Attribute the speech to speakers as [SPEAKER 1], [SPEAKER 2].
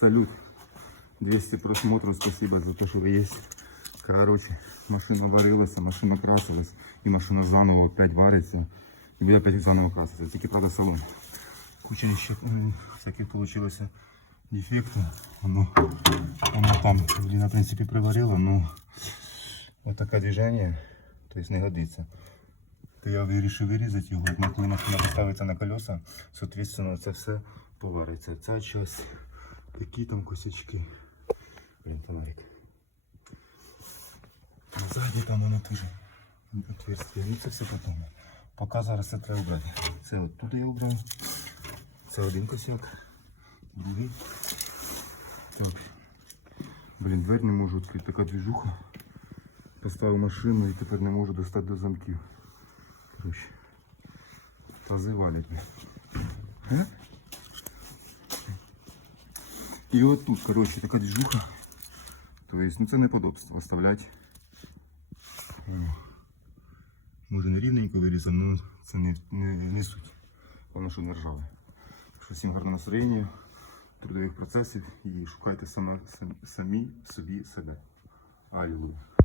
[SPEAKER 1] Салют. 200 просмотров, спасибо за то, что вы есть. Короче, машина варилася, машина красилась, і машина заново опять вариться, і буде опять заново краситися. Тільки, правда, салон. Куча ще всяких получилося дефектів. Воно, воно там, в принципі, приварило, ну, вот таке движення, тобто не годиться. То я вирішив вирізати його, коли машина поставиться на колеса, соответственно, це все повариться. Ця часть, такі там косячки. Блін, фонарик. Ззаді там воно теж отверстие. Ну це все потім. Поки зараз це треба обрати. Це от тут я обрав. Це один косяк. Другий. Так. Блін, двері не можу відкрити, така движуха. Поставив машину і тепер не можу достати до замків. Короче. Тази валять. І от тут, коротше, така движуха. Тобто, ну це неподобство оставляти. Може не рівненько вирізав, але це не, не, не суть. Головне, що не ржаве. Всім гарного настроєння, трудових процесів і шукайте саме, самі собі себе. Алілуя.